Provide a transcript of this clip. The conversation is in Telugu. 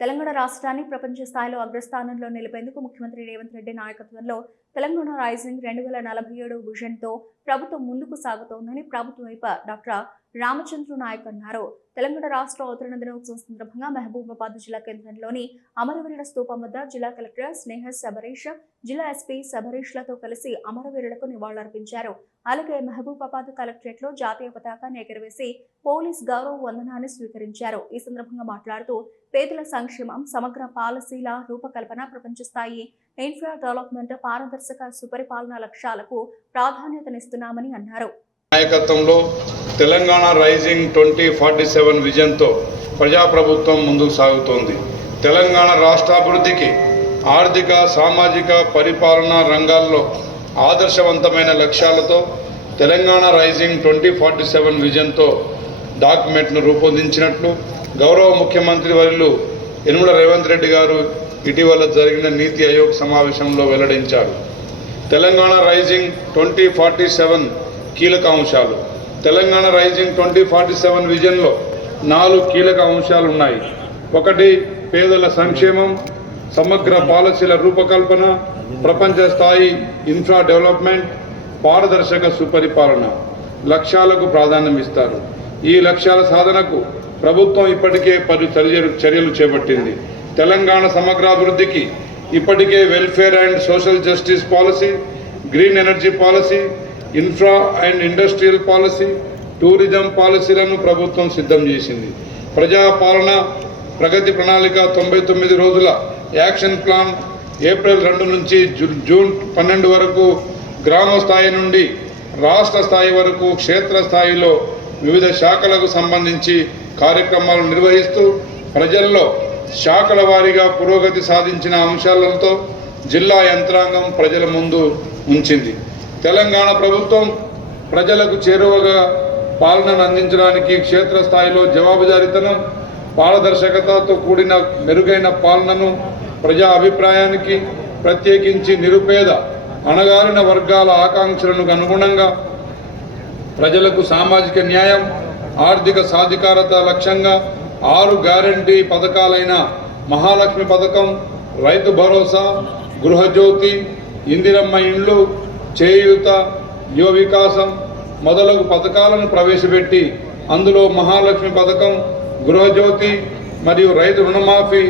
తెలంగాణ రాష్ట్రాన్ని ప్రపంచ స్థాయిలో అగ్రస్థానంలో నిలిపేందుకు ముఖ్యమంత్రి రేవంత్ రెడ్డి నాయకత్వంలో తెలంగాణ రైజింగ్ 2047 విజన్తో ప్రభుత్వం ముందుకు సాగుతోందని ప్రభుత్వ వైపు డాక్టర్ రామచంద్ర నాయక్ అన్నారు. తెలంగాణ రాష్ట్ర అవతరణ దినోత్సవం సందర్భంగా మహబూబాబాద్ జిల్లా కేంద్రంలోని అమరవీరుల స్తూపం వద్ద జిల్లా కలెక్టర్ స్నేహ సబరీష్, జిల్లా ఎస్పీ సబరీష్లతో కలిసి అమరవీరులకు నివాళులర్పించారు. అలాగే మహబూబాబాద్ కలెక్టరేట్ లో జాతీయ పతాకాన్ని ఎగురవేసి పోలీస్ గౌరవ వందనాన్ని స్వీకరించారు. ఈ సందర్భంగా మాట్లాడుతూ పేదల సంక్షేమం, సమగ్ర పాలసీల రూపకల్పన, ప్రపంచ స్థాయి ఇన్ఫ్రా డెవలప్మెంట్, పారదర్శక సుపరిపాలన లక్ష్యాలకు ప్రాధాన్యతనిస్తున్నామని అన్నారు. నాయకత్వంలో తెలంగాణ రైజింగ్ 2047 విజన్తో ప్రజాప్రభుత్వం ముందుకు సాగుతోంది. తెలంగాణ రాష్ట్రాభివృద్ధికి ఆర్థిక, సామాజిక, పరిపాలన రంగాల్లో ఆదర్శవంతమైన లక్ష్యాలతో తెలంగాణ రైజింగ్ 2047 విజన్తో డాక్యుమెంట్ను రూపొందించినట్లు గౌరవ ముఖ్యమంత్రి వర్యులు యనమల రేవంత్ రెడ్డి గారు ఇటీవల జరిగిన నీతి ఆయోగ్ సమావేశంలో వెల్లడించారు. తెలంగాణ రైజింగ్ 2047 కీలక అంశాలు. తెలంగాణ రైజింగ్ 2047 విజన్లో 4 కీలక అంశాలు ఉన్నాయి. 1, పేదల సంక్షేమం, సమగ్ర పాలసీల రూపకల్పన, ప్రపంచ స్థాయి ఇన్ఫ్రా డెవలప్మెంట్, పారదర్శక సుపరిపాలన లక్ష్యాలకు ప్రాధాన్యం ఇస్తారు. ఈ లక్ష్యాల సాధనకు ప్రభుత్వం ఇప్పటికే పలు చర్యలు చేపట్టింది. తెలంగాణ సమగ్రాభివృద్ధికి ఇప్పటికే welfare and social justice policy, green energy policy, infra and industrial policy, tourism పాలసీలను ప్రభుత్వం సిద్ధం చేసింది. ప్రజాపాలన ప్రగతి ప్రణాళిక 99 రోజుల యాక్షన్ ప్లాన్ ఏప్రిల్ 2 నుంచి జూన్ 12 వరకు గ్రామ స్థాయి నుండి రాష్ట్ర స్థాయి వరకు క్షేత్రస్థాయిలో వివిధ శాఖలకు సంబంధించి కార్యక్రమాలు నిర్వహిస్తూ ప్రజల్లో శాఖల వారీగా పురోగతి సాధించిన అంశాలతో జిల్లా యంత్రాంగం ప్రజల ముందు ఉంచింది. తెలంగాణ ప్రభుత్వం ప్రజలకు చేరువగా పాలనను అందించడానికి క్షేత్రస్థాయిలో జవాబుదారీతనం, పారదర్శకతతో కూడిన మెరుగైన పాలనను ప్రజా అభిప్రాయానికి, ప్రత్యేకించి నిరుపేద, అణగారిన వర్గాల ఆకాంక్షలకు అనుగుణంగా ప్రజలకు సామాజిక న్యాయం, ఆర్థిక సాధికారత లక్ష్యంగా 6 గ్యారంటీ పథకాలైన మహాలక్ష్మి పథకం, రైతు భరోసా, గృహజ్యోతి, ఇందిరమ్మ ఇండ్లు, చేయూత, యువ వికాసం మొదలగు పథకాలను ప్రవేశపెట్టి అందులో మహాలక్ష్మి పథకం, గృహజ్యోతి మరియు రైతు రుణమాఫీ